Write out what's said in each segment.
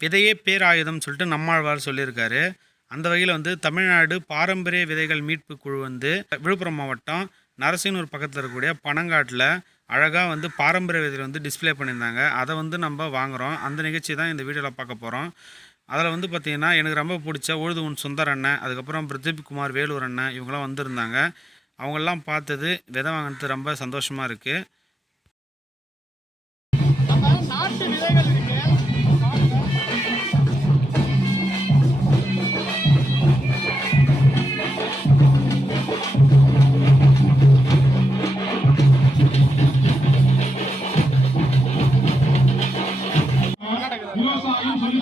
விதையே பேராயுதம் சொல்லிட்டு நம்மாழ்வார் சொல்லியிருக்காரு. அந்த வகையில் வந்து தமிழ்நாடு பாரம்பரிய விதைகள் மீட்பு குழு வந்து விழுப்புரம் மாவட்டம் நரசிங்கூர் பக்கத்தில் இருக்கக்கூடிய பனங்காட்டில் அழகாக வந்து பாரம்பரிய விதைகள் வந்து டிஸ்ப்ளே பண்ணியிருந்தாங்க. அதை வந்து நம்ம வாங்குகிறோம் அந்த நிகழ்ச்சி தான் இந்த வீடியோவில் பார்க்க போகிறோம் அதில் வந்து பார்த்திங்கன்னா எனக்கு ரொம்ப பிடிச்ச உழுது உன் சுந்தர் அண்ணன் அதுக்கப்புறம் பிரதீப் குமார் வேலூர் அண்ணன் இவங்கெல்லாம் வந்திருந்தாங்க. அவங்கெல்லாம் பார்த்தது விதை வாங்கினது ரொம்ப சந்தோஷமாக இருக்குது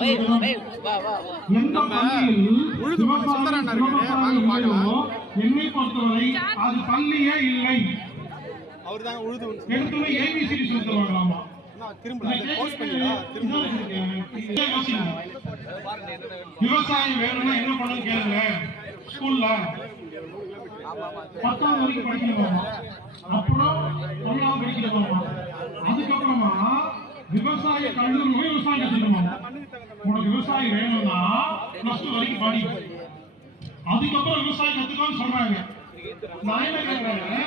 எந்த பள்ளியில் என்னை பொறுத்தவரை அது பள்ளியே இல்லை. அவர் தாங்க உழுது எடுத்துமே ஏபிசிடி சொல்லி தருவாங்களாமா? விவசாயம் வேணும்னா என்ன பண்ணணும் கேளுங்க. ஸ்கூல்ல பத்தாம் வரைக்கும் அப்புறம் அதுக்கப்புறமா விவசாய கல்லூரி விவசாயம் உனக்கு விவசாயம் வேணும்னா பிளஸ் டூ வரைக்கும் படி. அதுக்கப்புறம் விவசாயம் கத்துக்கணும்னு சொல்றாங்க. நான் என்ன கேட்கிறேன்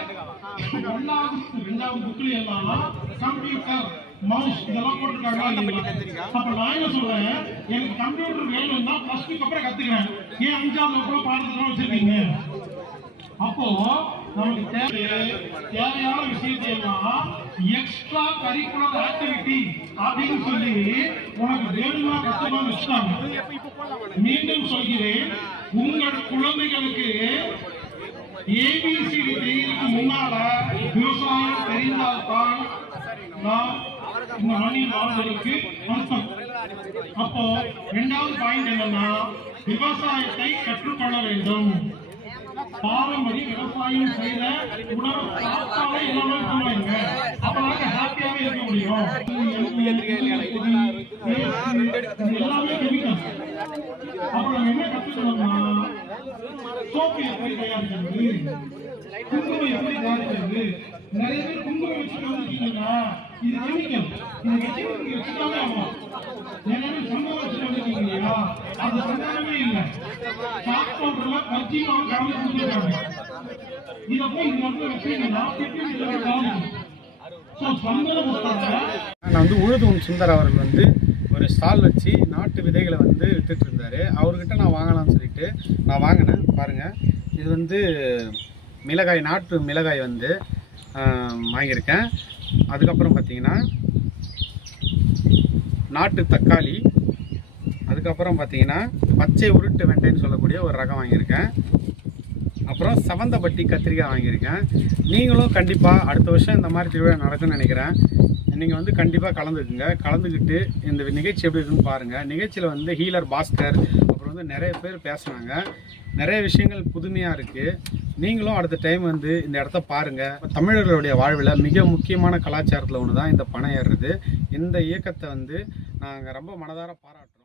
ஒன்னாவது ரெண்டாவது புக்ல எல்லாம் கம்ப்யூட்டர் மவுஸ் இதெல்லாம் போட்டுருக்காங்களா இல்லையா அப்ப நான் என்ன சொல்றேன்? எனக்கு கம்ப்யூட்டர் வேணும்னா பிளஸ் டூக்கு அப்புறம் கத்துக்கிறேன். ஏன் அஞ்சாவது அப்புறம் பாடத்துக்கு வச்சிருக்கீங்க? அப்போ நம்மளுக்கு தேவை தேவையான விஷயத்தை எல்லாம் எக்ஸ்ட்ரா கரிக்குலர் ஆக்டிவிட்டி அப்படின்னு சொல்லி உனக்கு வேணுமா கஷ்டமா வச்சுட்டாங்க மீண்டும் சொல்கிறேன். உங்கள் குழந்தைகளுக்கு ஏபிசிடி செய்யறதுக்கு முன்னால விவசாயம் தெரிந்தால்தான் நாம் இந்த மணி வாழ்வதற்கு அர்த்தம். அப்போ இரண்டாவது பாயிண்ட் என்னன்னா விவசாயத்தை கற்றுக்கொள்ள வேண்டும். பாரம்பரிய விவசாயம் செய்த உணவு சாப்பாடு எல்லாமே சொல்லுவாங்க. அப்பதாங்க ஹாப்பியாவே இருக்க முடியும். எல்லாமே கெமிக்கல். அப்ப நம்ம என்ன கத்துக்கணும்னா சோப்பு எப்படி தயாரிக்கிறது? குங்குமம் எப்படி தயாரிக்கிறது? நிறைய பேர் குங்குமம் வச்சுட்டு வந்துருக்கீங்கன்னா இது கெமிக்கல். இது கெமிக்கல் நீங்க வச்சுட்டாலே ஆகும். நிறைய பேர் சம்பவம் வச்சுட்டு வந்துருக்கீங்க இல்லையா அது சம்பவமே இல்லை கொடுத்துருக்காங்க இதை போய் இந்த இடத்துல வச்சீங்கன்னா நான் வந்து உழுதும் சுந்தர் அவர்கள் வந்து ஒரு ஸ்டால் வச்சு நாட்டு விதைகளை வந்து வித்துட்டு இருந்தாரு. அவர்கிட்ட நான் வாங்கலாம்னு சொல்லிட்டு நான் வாங்கினேன். பாருங்கள் இது வந்து மிளகாய் நாட்டு மிளகாய் வந்து வாங்கியிருக்கேன். அதுக்கப்புறம் பார்த்தீங்கன்னா நாட்டு தக்காளி அதுக்கப்புறம் பார்த்தீங்கன்னா பச்சை உருட்டு வெண்டைன்னு சொல்லக்கூடிய ஒரு ரகம் வாங்கியிருக்கேன். அப்புறம் சவந்தப்பட்டி கத்திரிக்காய் வாங்கியிருக்கேன். நீங்களும் கண்டிப்பாக அடுத்த வருஷம் இந்த மாதிரி திருவிழா நடக்கும்னு நினைக்கிறேன். நீங்கள் வந்து கண்டிப்பாக கலந்துக்குங்க. கலந்துக்கிட்டு இந்த நிகழ்ச்சி எப்படி இருக்குன்னு பாருங்கள் நிகழ்ச்சியில் வந்து ஹீலர் பாஸ்கர் அப்புறம் வந்து நிறைய பேர் பேசுனாங்க. நிறைய விஷயங்கள் புதுமையாக இருக்குது நீங்களும் அடுத்த டைம் வந்து இந்த இடத்த பாருங்கள் தமிழர்களுடைய வாழ்வில் மிக முக்கியமான கலாச்சாரத்தில் ஒன்று தான் இந்த பணம் ஏறுறது. இந்த இயக்கத்தை வந்து நாங்கள் ரொம்ப மனதார பாராட்டுறோம்.